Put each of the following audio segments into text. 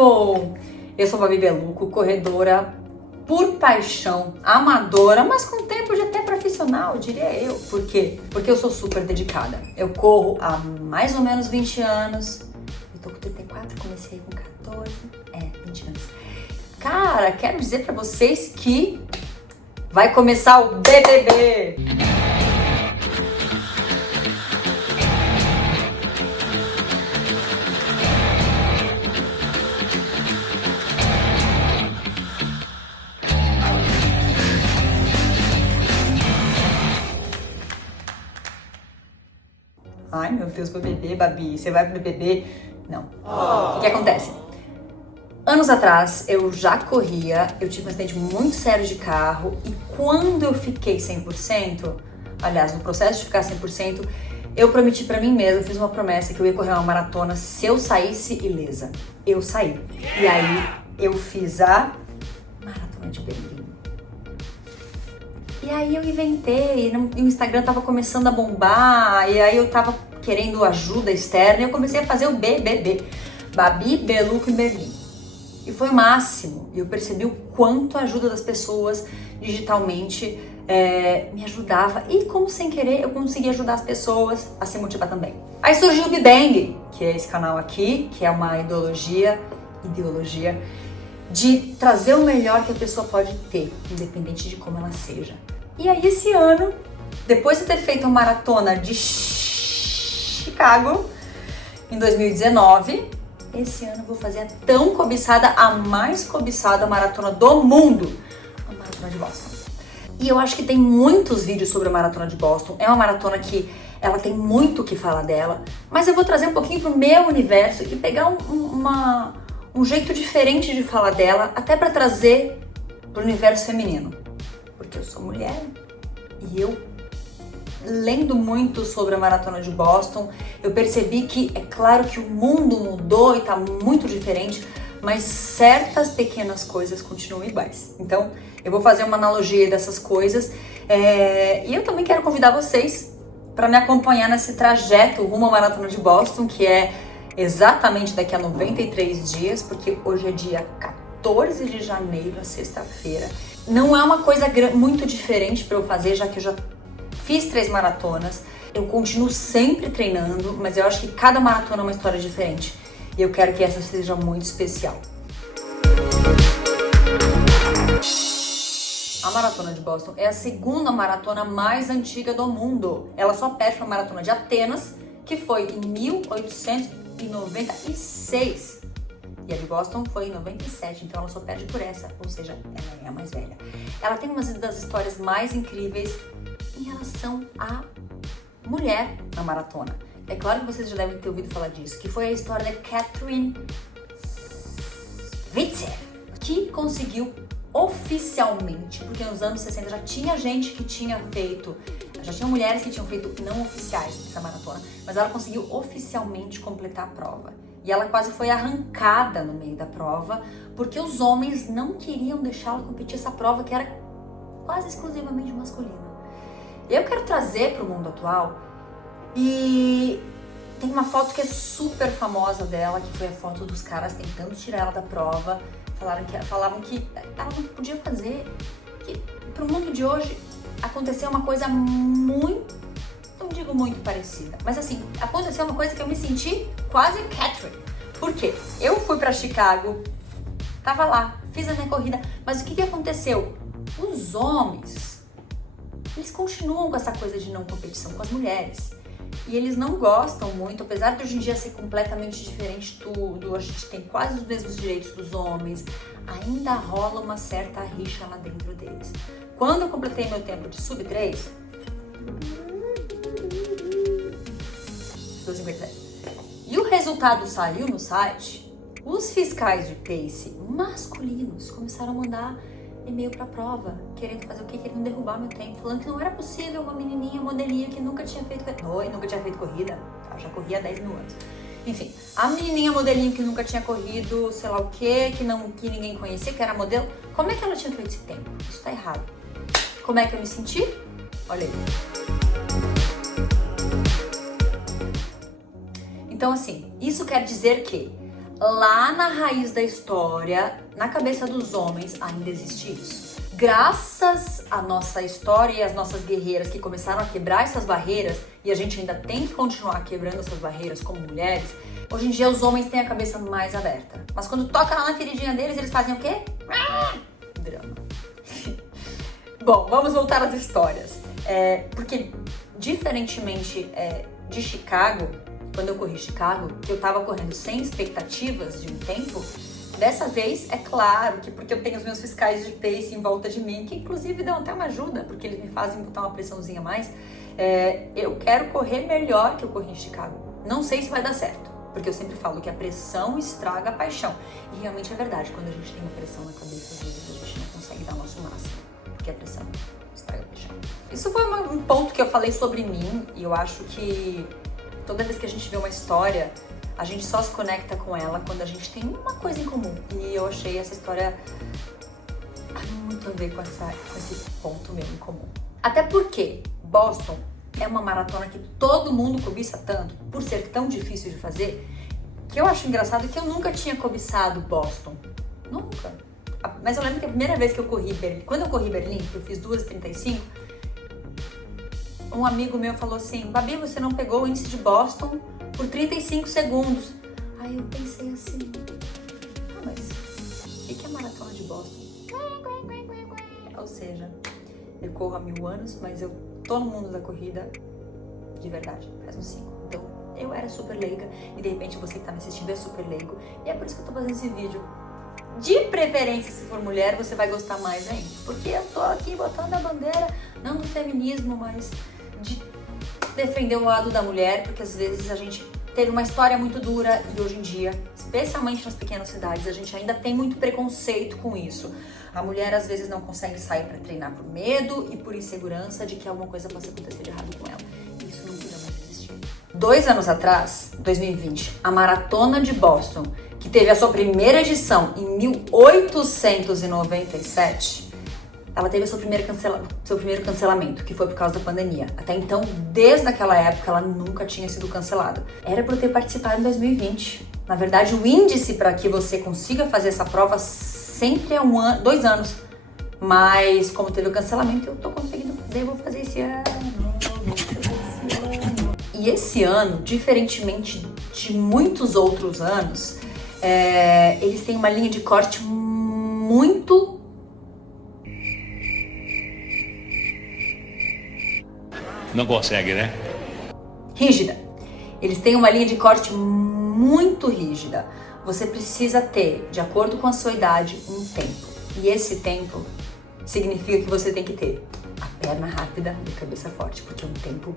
people! Eu sou Babi Belucco, corredora por paixão, amadora, mas com tempo de até profissional, diria eu. Por quê? Porque eu sou super dedicada. Eu corro há mais ou menos 20 anos. Eu tô com 34, comecei com 14. 20 anos. Cara, quero dizer pra vocês que vai começar o BBB! Ai, meu Deus, BBB, Babi, você vai pro BBB? Não. O que acontece? Anos atrás, eu já corria, eu tive um acidente muito sério de carro e quando eu fiquei 100%, aliás, no processo de ficar 100%, eu prometi pra mim mesma, eu fiz uma promessa que eu ia correr uma maratona se eu saísse ilesa. Eu saí. E aí, eu fiz a Maratona de Berlim. E aí eu inventei, o Instagram tava começando a bombar, e aí eu tava querendo ajuda externa e eu comecei a fazer o BBB, Babi Belucco em Berlim. E foi o máximo, eu percebi o quanto a ajuda das pessoas digitalmente me ajudava e como sem querer eu consegui ajudar as pessoas a se motivar também. Aí surgiu o Bibang, que é esse canal aqui, que é uma ideologia de trazer o melhor que a pessoa pode ter, independente de como ela seja. E aí esse ano, depois de ter feito a maratona de Chicago, em 2019, esse ano eu vou fazer a tão cobiçada, a mais cobiçada maratona do mundo, a Maratona de Boston. E eu acho que tem muitos vídeos sobre a Maratona de Boston, é uma maratona que ela tem muito o que falar dela, mas eu vou trazer um pouquinho pro meu universo e pegar um jeito diferente de falar dela, até para trazer pro universo feminino. Porque eu sou mulher e eu, lendo muito sobre a Maratona de Boston, eu percebi que é claro que o mundo mudou e tá muito diferente, mas certas pequenas coisas continuam iguais. Então, eu vou fazer uma analogia dessas coisas e eu também quero convidar vocês para me acompanhar nesse trajeto rumo à Maratona de Boston, que é exatamente daqui a 93 dias, porque hoje é dia 14 de janeiro, a sexta-feira. Não é uma coisa muito diferente para eu fazer, já que eu já fiz 3 maratonas. Eu continuo sempre treinando, mas eu acho que cada maratona é uma história diferente. E eu quero que essa seja muito especial. A Maratona de Boston é a segunda maratona mais antiga do mundo. Ela só perde para a Maratona de Atenas, que foi em 1896. E a de Boston foi em 97, então ela só perde por essa, ou seja, ela é a mais velha. Ela tem uma das histórias mais incríveis em relação à mulher na maratona. É claro que vocês já devem ter ouvido falar disso, que foi a história da Catherine Switzer, que conseguiu oficialmente, porque nos anos 60 já tinha gente que tinha feito, já tinha mulheres que tinham feito não oficiais essa maratona, mas ela conseguiu oficialmente completar a prova. E ela quase foi arrancada no meio da prova, porque os homens não queriam deixá-la competir essa prova que era quase exclusivamente masculina. Eu quero trazer para o mundo atual e tem uma foto que é super famosa dela, que foi a foto dos caras tentando tirar ela da prova. Falavam que ela não podia fazer, que para o mundo de hoje aconteceu uma coisa muito, não digo muito parecida, mas assim, aconteceu uma coisa que eu me senti quase Catherine. Por quê? Eu fui pra Chicago, tava lá, fiz a minha corrida, mas o que aconteceu? Os homens, eles continuam com essa coisa de não competição com as mulheres. E eles não gostam muito, apesar de hoje em dia ser completamente diferente tudo, a gente tem quase os mesmos direitos dos homens, ainda rola uma certa rixa lá dentro deles. Quando eu completei meu tempo de sub 3, 2,57. E o resultado saiu no site, os fiscais de pace masculinos começaram a mandar e-mail pra prova, querendo fazer o quê? Querendo derrubar meu tempo, falando que não era possível uma menininha, modelinha que nunca tinha feito corrida, eu já corria há 10 mil anos. Enfim, a menininha modelinho que nunca tinha corrido, sei lá o quê, que ninguém conhecia, que era modelo, como é que ela tinha feito esse tempo? Isso tá errado. Como é que eu me senti? Olha aí. Então, assim, isso quer dizer que lá na raiz da história, na cabeça dos homens, ainda existe isso. Graças à nossa história e às nossas guerreiras que começaram a quebrar essas barreiras, e a gente ainda tem que continuar quebrando essas barreiras como mulheres, hoje em dia os homens têm a cabeça mais aberta. Mas quando toca lá na feridinha deles, eles fazem o quê? Drama. Bom, vamos voltar às histórias. Porque, diferentemente de Chicago, quando eu corri Chicago, que eu tava correndo sem expectativas de um tempo, dessa vez, é claro que porque eu tenho os meus fiscais de pace em volta de mim, que inclusive dão até uma ajuda, porque eles me fazem botar uma pressãozinha a mais, eu quero correr melhor que eu corri em Chicago. Não sei se vai dar certo, porque eu sempre falo que a pressão estraga a paixão. E realmente é verdade, quando a gente tem uma pressão na cabeça, às vezes a gente não consegue dar o nosso máximo, porque a pressão estraga a paixão. Isso foi um ponto que eu falei sobre mim, e eu acho que toda vez que a gente vê uma história, a gente só se conecta com ela quando a gente tem uma coisa em comum. E eu achei essa história muito a ver com esse ponto meu em comum. Até porque Boston é uma maratona que todo mundo cobiça tanto, por ser tão difícil de fazer, que eu acho engraçado que eu nunca tinha cobiçado Boston. Nunca. Mas eu lembro que a primeira vez que eu corri Berlim, quando eu corri Berlim, que eu fiz 2:35, um amigo meu falou assim: Babi, você não pegou o índice de Boston por 35 segundos. Aí eu pensei assim, mas o que é a maratona de Boston? Ou seja, eu corro há 1000 anos, mas eu tô no mundo da corrida de verdade, faz uns 5. Então, eu era super leiga e de repente você que tá me assistindo é super leigo. E é por isso que eu tô fazendo esse vídeo. De preferência, se for mulher, você vai gostar mais ainda. Porque eu tô aqui botando a bandeira, não do feminismo, mas de defender o lado da mulher, porque às vezes a gente teve uma história muito dura e hoje em dia, especialmente nas pequenas cidades, a gente ainda tem muito preconceito com isso. A mulher às vezes não consegue sair para treinar por medo e por insegurança de que alguma coisa possa acontecer de errado com ela. E isso não podia mais existir. 2 anos atrás, 2020, a Maratona de Boston, que teve a sua primeira edição em 1897, ela teve seu primeiro cancelamento, que foi por causa da pandemia. Até então, desde aquela época, ela nunca tinha sido cancelada. Era para eu ter participado em 2020. Na verdade, o índice para que você consiga fazer essa prova sempre é 2 anos. Mas, como teve o cancelamento, eu tô conseguindo fazer, eu vou fazer esse ano. E esse ano, diferentemente de muitos outros anos, eles têm uma linha de corte muito não consegue, né? rígida. Eles têm uma linha de corte muito rígida. Você precisa ter, de acordo com a sua idade, um tempo. E esse tempo significa que você tem que ter a perna rápida e a cabeça forte, porque é um tempo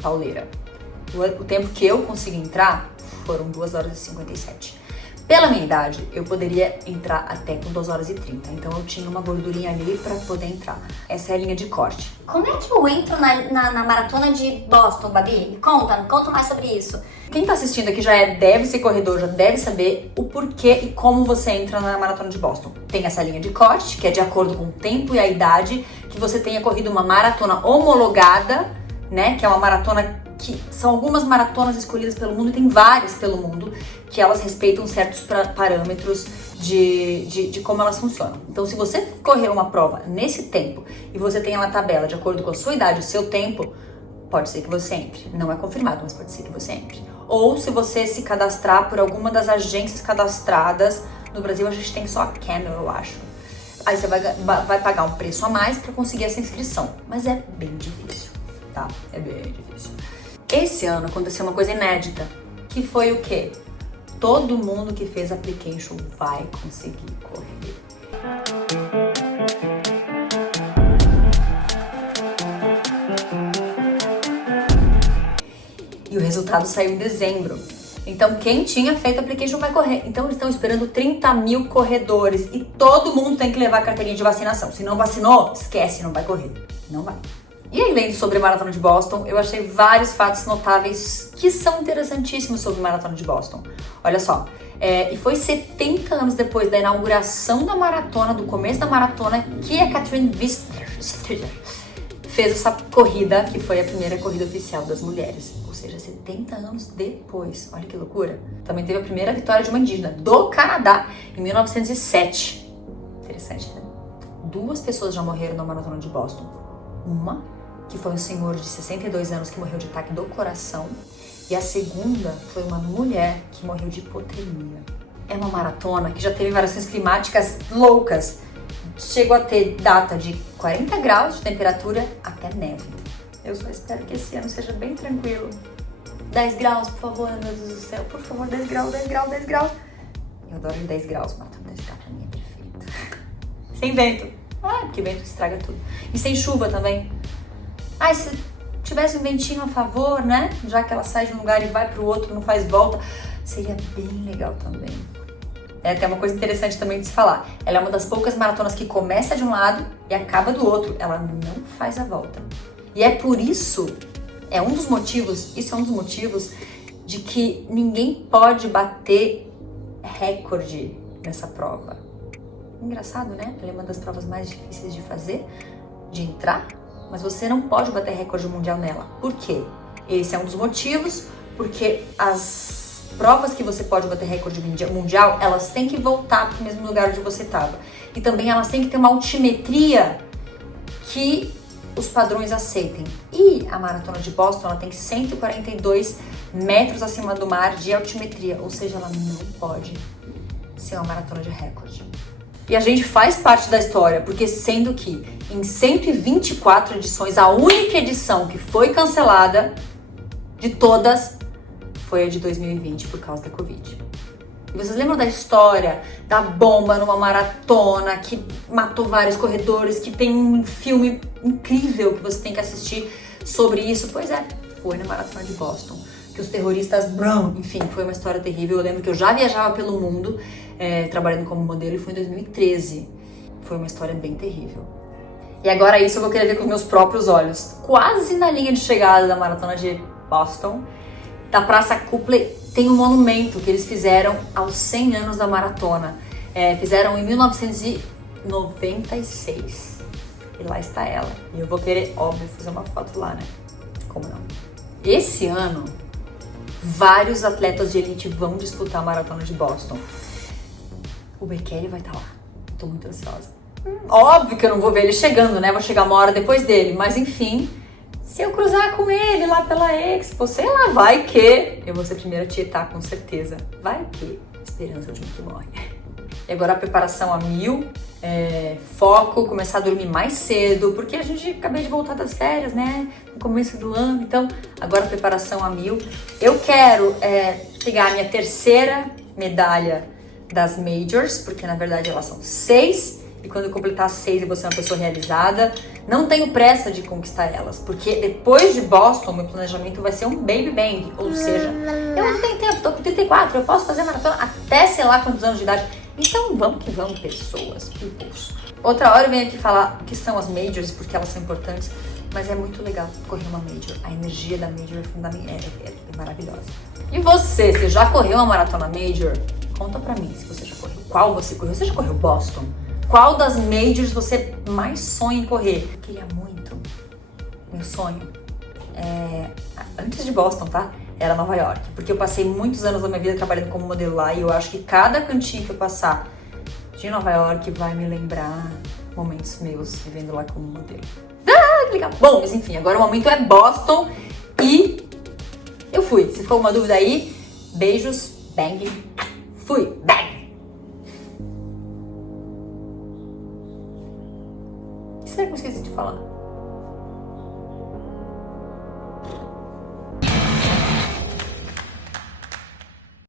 pauleira. O tempo que eu consegui entrar foram 2h57. Pela minha idade, eu poderia entrar até com 2h30. Então eu tinha uma gordurinha ali pra poder entrar. Essa é a linha de corte. Como é que eu entro na maratona de Boston, Babi? Conta mais sobre isso. Quem tá assistindo aqui já deve ser corredor, já deve saber o porquê e como você entra na maratona de Boston. Tem essa linha de corte, que é de acordo com o tempo e a idade que você tenha corrido uma maratona homologada, né? Que é uma maratona que são algumas maratonas escolhidas pelo mundo, e tem várias pelo mundo, que elas respeitam certos parâmetros de como elas funcionam. Então, se você correr uma prova nesse tempo e você tem uma tabela de acordo com a sua idade, o seu tempo, pode ser que você entre. Não é confirmado, mas pode ser que você entre. Ou se você se cadastrar por alguma das agências cadastradas, no Brasil a gente tem só a Camel, eu acho. Aí você vai pagar um preço a mais para conseguir essa inscrição. Mas é bem difícil, tá? É bem difícil. Esse ano aconteceu uma coisa inédita, que foi o quê? Todo mundo que fez application vai conseguir correr. E o resultado saiu em dezembro. Então, quem tinha feito application vai correr. Então, eles estão esperando 30 mil corredores e todo mundo tem que levar a carteirinha de vacinação. Se não vacinou, esquece, não vai correr. Não vai. E aí, lendo sobre a Maratona de Boston, eu achei vários fatos notáveis que são interessantíssimos sobre a Maratona de Boston. Olha só, e foi 70 anos depois da inauguração da maratona, do começo da maratona, que a Catherine Vissler fez essa corrida, que foi a primeira corrida oficial das mulheres. Ou seja, 70 anos depois. Olha que loucura. Também teve a primeira vitória de uma indígena do Canadá, em 1907. Interessante, né? 2 pessoas já morreram na maratona de Boston. Uma, que foi um senhor de 62 anos que morreu de ataque do coração. E a segunda foi uma mulher que morreu de hipotermia. É uma maratona que já teve variações climáticas loucas. Chegou a ter data de 40 graus de temperatura até neve. Eu só espero que esse ano seja bem tranquilo. 10 graus, por favor, meu Deus do céu. Por favor, 10 graus, 10 graus, 10 graus. Eu adoro 10 graus, maratona 10 graus pra mim é perfeito. Sem vento. Porque vento estraga tudo. E sem chuva também. Se tivesse um ventinho a favor, né? Já que ela sai de um lugar e vai pro outro, não faz volta, seria bem legal também. Tem uma coisa interessante também de se falar. Ela é uma das poucas maratonas que começa de um lado e acaba do outro. Ela não faz a volta. E é por isso, isso é um dos motivos de que ninguém pode bater recorde nessa prova. Engraçado, né? Ela é uma das provas mais difíceis de fazer, de entrar, mas você não pode bater recorde mundial nela. Por quê? Esse é um dos motivos, porque as provas que você pode bater recorde mundial, elas têm que voltar para o mesmo lugar onde você estava. E também elas têm que ter uma altimetria que os padrões aceitem. E a maratona de Boston, ela tem 142 metros acima do mar de altimetria, ou seja, ela não pode ser uma maratona de recorde. E a gente faz parte da história, porque sendo que em 124 edições, a única edição que foi cancelada de todas foi a de 2020 por causa da Covid. E vocês lembram da história da bomba numa maratona que matou vários corredores, que tem um filme incrível que você tem que assistir sobre isso? Pois é, foi na maratona de Boston, que os terroristas, enfim, foi uma história terrível. Eu lembro que eu já viajava pelo mundo, trabalhando como modelo, e foi em 2013. Foi uma história bem terrível. E agora isso eu vou querer ver com meus próprios olhos. Quase na linha de chegada da maratona de Boston, da Praça Copley, tem um monumento que eles fizeram aos 100 anos da maratona. Fizeram em 1996. E lá está ela. E eu vou querer, óbvio, fazer uma foto lá, né? Como não? Esse ano, vários atletas de elite vão disputar a maratona de Boston. O Bekele vai estar lá. Tô muito ansiosa. Óbvio que eu não vou ver ele chegando, né? Vou chegar uma hora depois dele. Mas enfim, se eu cruzar com ele lá pela Expo, sei lá, vai que eu vou ser a primeira a tietar, com certeza. Vai que esperança de um que morre. E agora a preparação a 1000, foco, começar a dormir mais cedo, porque a gente acabei de voltar das férias, né? No começo do ano, então agora a preparação a 1000. Eu quero pegar a minha terceira medalha das Majors, porque na verdade elas são 6, e quando eu completar 6 eu vou ser uma pessoa realizada. Não tenho pressa de conquistar elas, porque depois de Boston, meu planejamento vai ser um baby bang, ou seja, eu não tenho tempo, tô com 34, eu posso fazer maratona até sei lá quantos anos de idade. Então vamos que vamos, pessoas, peoples. Outra hora eu venho aqui falar o que são as Majors, porque elas são importantes, mas é muito legal correr uma Major. A energia da Major é fundamental, é maravilhosa. E você já correu uma maratona Major? Conta pra mim se você já correu. Qual você correu? Você já correu Boston? Qual das Majors você mais sonha em correr? Eu queria muito. Meu sonho antes de Boston, tá? Era Nova York. Porque eu passei muitos anos da minha vida trabalhando como modelo lá, e eu acho que cada cantinho que eu passar de Nova York vai me lembrar momentos meus vivendo lá como modelo. Que legal! Bom, mas enfim, agora o momento é Boston e eu fui. Se ficou uma dúvida aí, beijos, bang, fui, bang! Será que eu esqueci de falar?